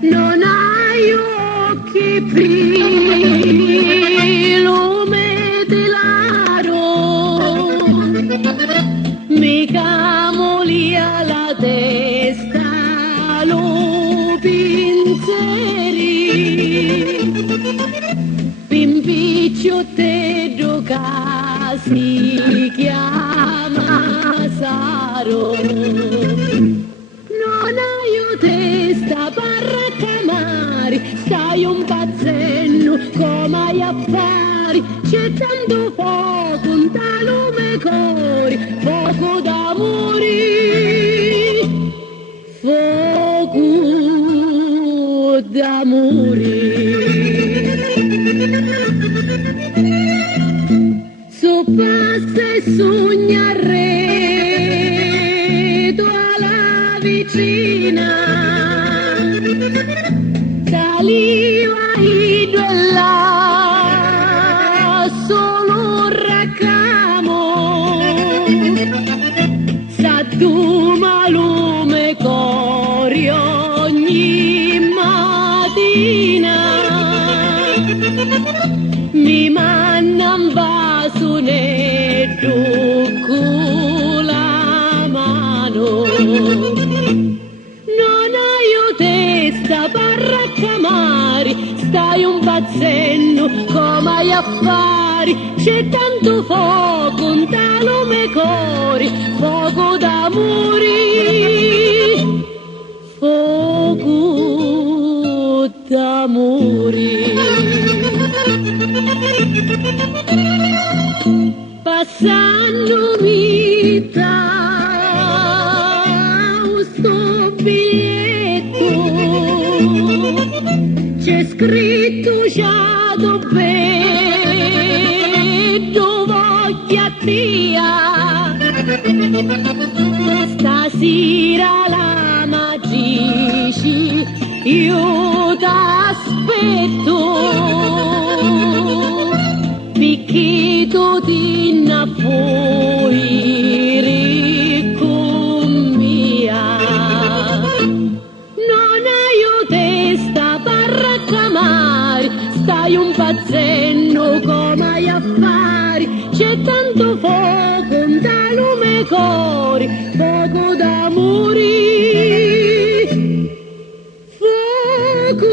Non hai occhi lume dell'aro, mica molia la testa, lo pinzeri, pimpiccio te gioca si chiama Saro. Non hai testa barraccamari, stai un pazzenno come hai affari, c'è tanto fuoco, un talume cori, fuoco d'amore, fuoco d'amore. So passa e sogna arredo alla vicina, saliva i due là, solo un racamo, sa tu malume cori ogni mattina, mi manna un vaso netto con la mano. Non hai testa barraccamari, stai un pazzenno come hai affari, c'è tanto fuoco, un talume cori, fuoco d'amore, fuoco d'amore. Passando vita sto biglietto, c'è scritto già bello voglia tia, stasera la magici io t'aspetto, picchito di fuori con mia. Non hai testa barraccamari, stai un pazzenno come hai affari, c'è tanto fuoco, un talume cori, fuoco d'amore, fuoco